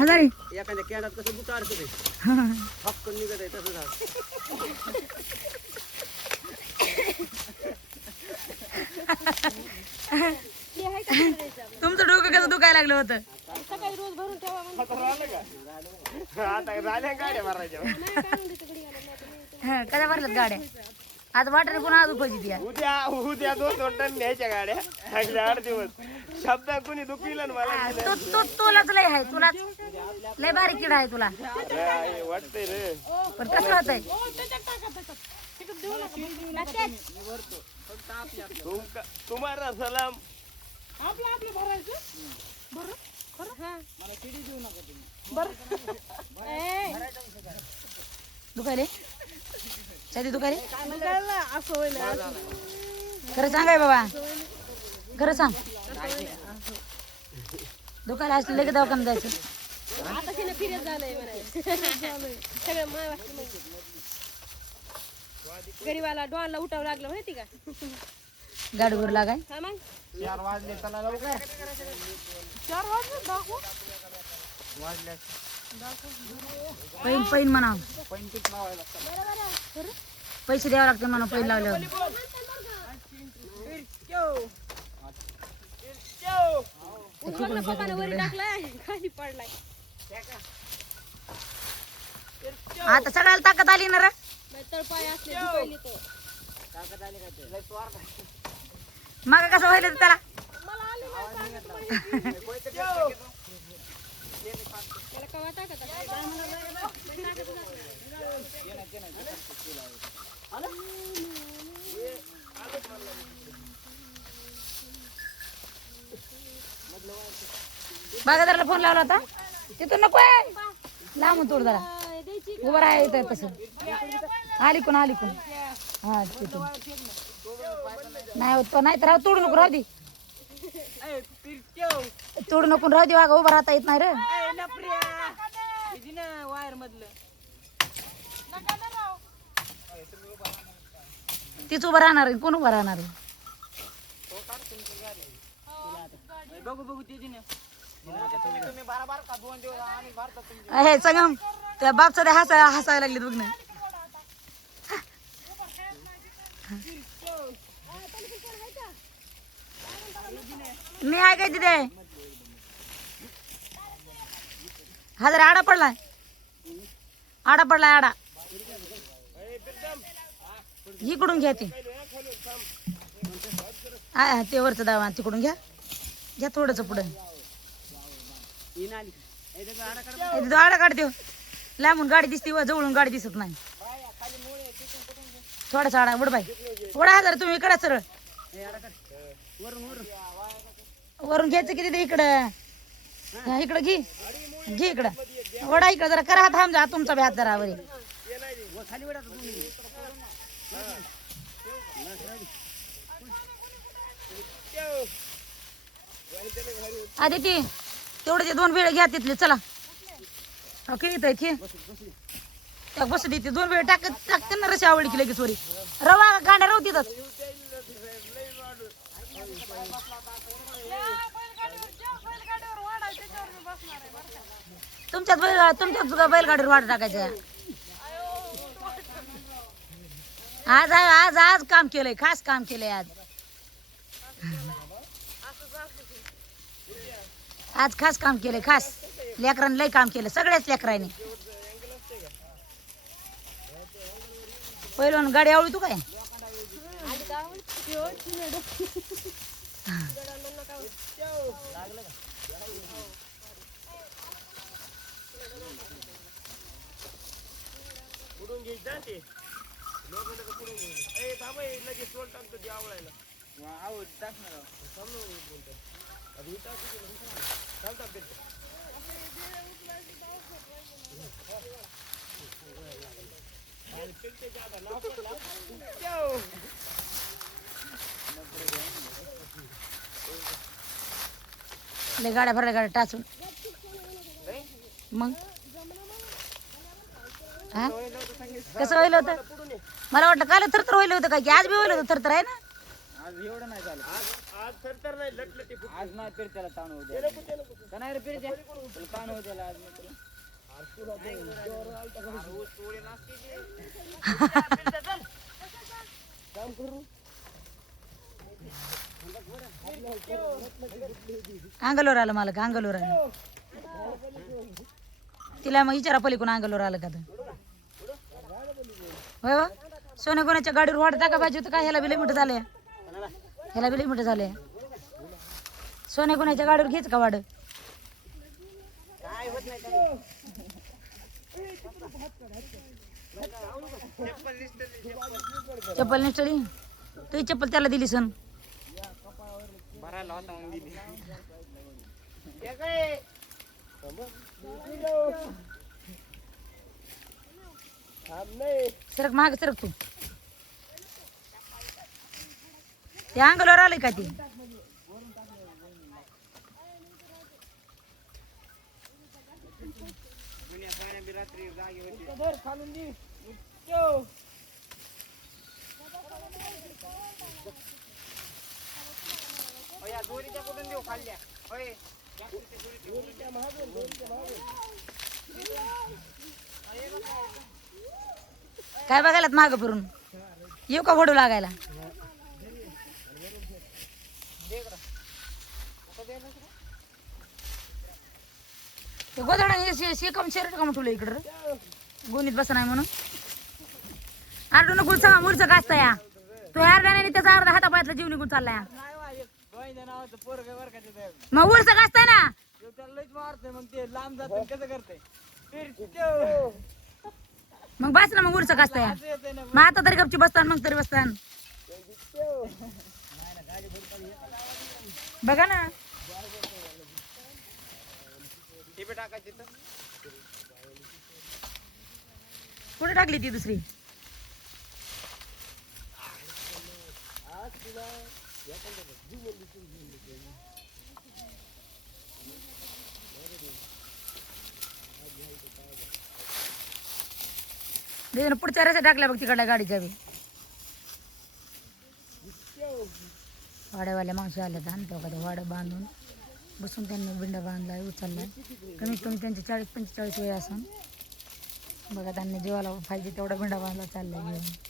हजारी एखाद्या कॅनात कसं अडकत आहे निघत आहे तसं झालं. तुमचं डोकं कसं दुखायला लागलं होतं? सकाळी रोज भरून ठेवा म्हणजे आता गाड्या मारायच्या. नाही काढून देते घडी घालून नाही तर मी- हा, कशा भरल्यात गाड्या? आता पुन्हा पाहिजे द्या उद्या उद्या दोन दोन टन न्यायच्या गाड्या. अगदी आठ दिवस. शब्द कुणी दुखविलं ना मला? तू तू तुलाच लय आहे तुलाच. लय बारीक किडा आहे तुला. वाटतंय रे. पण कसं होतंय. तुमका तुम्हाला सलाम. हा दुखायले छाती दुखायले. खरं सांगाय बाबा. खरं सांग. दुखायला असलं लगेच दवाखान्यात जायचं. आता तिने फिरत झालंय म्हणायचं. झालंय. सगळं माय वाटतं म्हणजे. गरीबाला डॉनला उठावं लागलं माहिती का? गाडीवर लागाय. हा चार वाजले चला लवकर. चार वाजले दाखवू. पैन पैन म्हणा पैसे द्यावे लागते म्हणा पैन लावल्यावर. पप्पानं वरी टाकलाय खाली पडलाय आता सगळ्याला ताकद आली ना रे नाही तळपाय असले दुखायले तर मग कसं व्हायला त्याला मला आली नाही ताकद माहिती. त्याला कवा ताकद असते? बागादाराला फोन लावला होता. तिथून नको आहे. लांबून तोड जरा. उभं राहा उभं तसं. आली कोण आली कोण? हा तिथून. नाही होत नाही तर राहू तोडू नको राहू दे. तोडू नको राहू दे वागा उभं राहता येत नाही रे. वायर मधलं तीच उभं राहणार आहे कोण उभं राहणार आहे? बघू बघू हे संगम त्या बापचा ते हसाय हसायला लागले बघ ना. मी आहे काय तिथे? हा जरा आडा पडलाय. आडा पडलाय आडा. इकडून घ्या ते. ते वरचं दावा तिकडून घ्या. घ्या थोडंसं पुढं. आडा काढ देऊ. लांबून गाडी दिसते व जवळून गाडी दिसत नाही. थोडासा आडा उड बाई. उडा हजार तुम्ही इकडे सरळ. वरून घ्यायचं किती ते इकडं? इकडं घे. घे इकडं. वडा इकडं जरा करा थांब जा तुमचा बी हात जरा वरे. आदिती. तेवढे ते दोन वेळ घ्या तिथले चला. ओके इथं त्या बस देते दोन वेळ टाक टाकते ना रशी आवडली की लगेच वरी. रवा गांडा राहू तिथं तुमच्याच बैल तुमच्याच बैलगाडीवर वाट टाकायच्या आज आज आज काम केलंय खास काम केलंय आज. आज खास काम केलंय खास. लेकरांनी लय काम केलं सगळ्याच लेकरांनी. पहिलं गाडी आवडी तू काय? हे आहो टाकणार थांब ना एक गाड्या भरल्या गाड्या टाचून. मग? कसं होईल होतं? मला वाटलं काल थरथर होईल होतं काय की आज बी होईल होतं थरथर आहे ना? आज एवढं नाही झालं. आज आज तर तर नाही लटलं ते आज नाही तरी त्याला ताण होऊ द्या का नाही रे फिरते त्याला ताण होऊ द्याला आज मी तुला अंगलोर आलं मला का अंगलोर आलं तिला मग विचारा पलीकडून अंगलोर आलं का तर होय? सोन्या कोणाच्या गाडीवर वाढ टाका पाहिजे होतं का? ह्याला बिले मिठं झाले ह्याला बिले मोठं झाले सोन्या कोणाच्या गाडीवर घेच का वाड? चप्पल निसटली तुझी चप्पल त्याला दिली सण सरक माग सरक तू. ते अंगलवर आलंय का ती? काय बघायलात माग फिरून? येऊ का वडू लागायला? ते गोदडाने शेकम शर्ट का ठेवलं इकडं गोणीत बस नाही म्हणून आरडू नको सांगा मुरचं काचता या तो ह्या अर्ध्याने त्याचा अर्धा हाता पायातला जीव निघून चालला या मग उरचं काचताय ना मग बस ना मग उरचं काचता या मग आता तरी गपची बसतान मग तरी बसतान बघा ना. टिपे टाकायची तर कुठे टाकली ती दुसरी? पुढच्या रस्त्या टाकल्या बघ तिकडल्या गाडीच्या बी. वाड्यावाल्या माणसं आल्या तर आणतो का ते वाडं बांधून. बसून त्यांनी बिंडा बांधलाय उचललाय. कमीत कमी त्यांचे चाळीस पंचेचाळीस वय असून. बघा त्यांनी जीवाला पाहिजे तेवढा बिंडा बांधला चाललाय घेऊन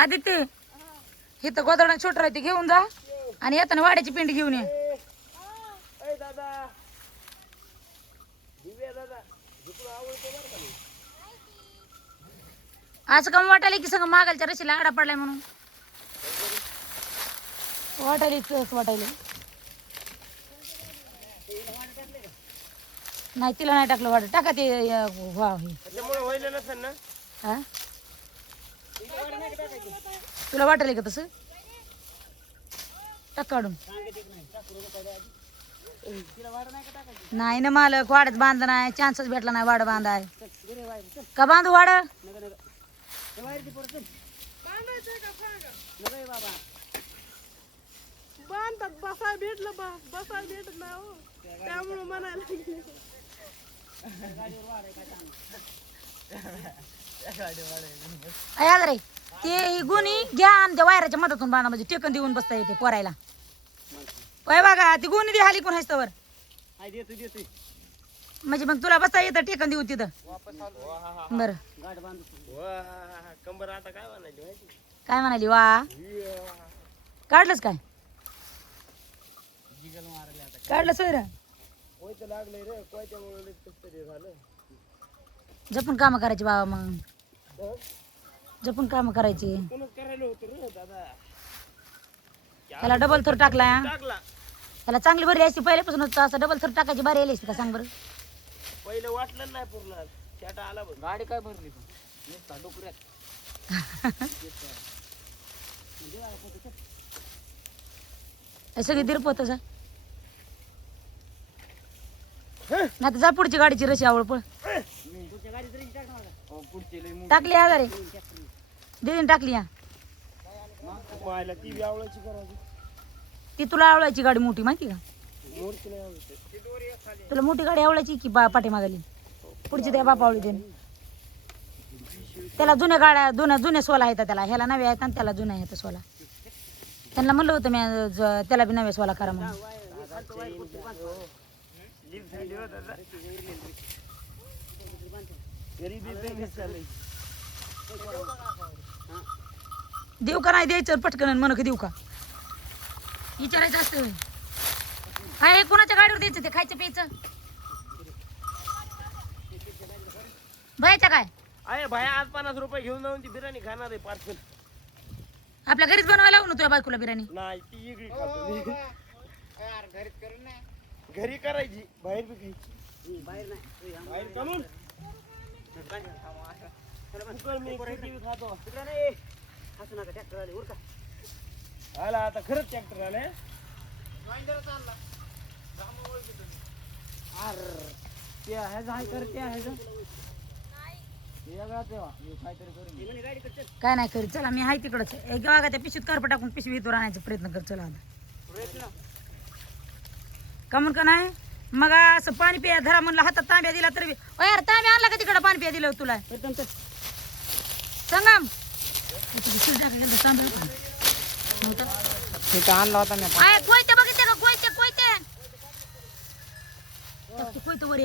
आदित्य हे तर गोदडा छोट राहते घेऊन जा. आणि येताना वाड्याची पिंड घेऊन ये. दादा. दिव्या दादा असं कमी वाटायला की सगळं मागालच्या रशीला आडा पडलाय म्हणून? वाटायला इतकंच वाटायला. नाही तिला नाही टाकलं वाटत. टाका ते हे. तुला वाटायला का तसं? टाक काढून. नाही ना मालक वाड्यात बांध नाही चान्सच भेटला नाही वाड बांधाय. का बांधू वाड? बांधतात बसाय भेटलं बा बसाय भेटत नाही हो. त्यामुळं म्हणायला लागले. रे. ते ही गुणी घ्या आणि त्या वायराच्या मधातून बांधा म्हणजे टेकन देऊन बसता येते पोरायला. वय बघा ती गुणी दे हाली कोण हसतावर आई देतो देतो म्हणजे मग तुला बसता येतं टेकन देऊ तिथं. वापस आलो वा, हा, हा. बरं. गाठ बांधतो वा, हा, हा. कंबर आता काय म्हणाली माहिती काय म्हणाली वा? काढलंच काय? जिगल मारले आता काढलं रे कोयत्यामुळे तरी झालं जपून कामं करायची बाबा मग. जपून कामं करायची. कोणच करायला होतं रे दादा त्याला डबल थर टाकला टाकला त्याला चांगली बरी असती पहिल्यापासूनच असं डबल थर टाकायची बारी आली असती का सांग बरं. पहिलं वाटलं नाही पूर्ण. चाटा आला बघ. गाडी काय भरली तू नुसता डोकऱ्यात. हे सगळी दिरपोतच आहे नाही तर जा पुढची गाडीची रशी आवड पळ. हो, पुढची लई मोठी. टाकली आजारे. दिदीने टाकली या मायला ती बी आवळाची करायची. ती तुला आवडायची गाडी मोठी माहिती का? नाही आवडते तुला मोठी गाडी आवडायची की बा पाठीमागाली? पुढची त्या बापा आवडी त्याला जुन्या गाड्या जुन्या सोला आहेत त्याला. ह्याला नव्या आहेत आणि त्याला जुन्या आहेत सोला. त्यांना म्हणलं होतं मी ज- त्याला बी नव्या सोला करा म्हणून. देऊ का नाही द्यायचं? पटकन म्हणू की देऊ का? विचारायचं असतं. होय. हा कोणाच्या गाडीवर द्यायचं ते? खायचं प्यायचं? बायच्या काय? आहे भाया आज पन्नास रुपये घेऊन जाऊन ती बिर्याणी खाणार आहे पार्सल आपल्या घरीच बनवायला लावू ना तुझ्या बायकोला बिर्याणी? नाही ती वेगळी खातो मी. घरी करायची बाहेर बी खायची बाहेर चालून. कुकर मी किती बी खातो. आला आता खरंच ट्रॅक्टर आले त्या ह्याचं आहे कर त्या ह्याचं वेगळा तेव्हा. मी काहीतरी करून काय नाही करीत. चला मी आहे तिकडच. एक बघा त्या पिशवीत कार्प टाकून पिशवी इथवर आणायचा प्रयत्न कर. चला आता. का म्हणून का नाही? मग असं पाणी पिया धरा म्हणलं हातात तांब्या दिला तर बी ओ यार तांब्या आणला का तिकडं पाणी पिया दिलं तुला? संगम. आणला होता मी कोयते कोयते त्याचं वर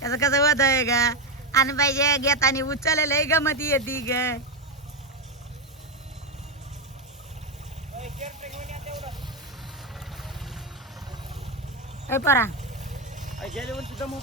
कसं कसं होत आहे ग? आणि पाहिजे घेताना उचललं आहे गमत येते ग. ए परा. गेल्या वर्षी दम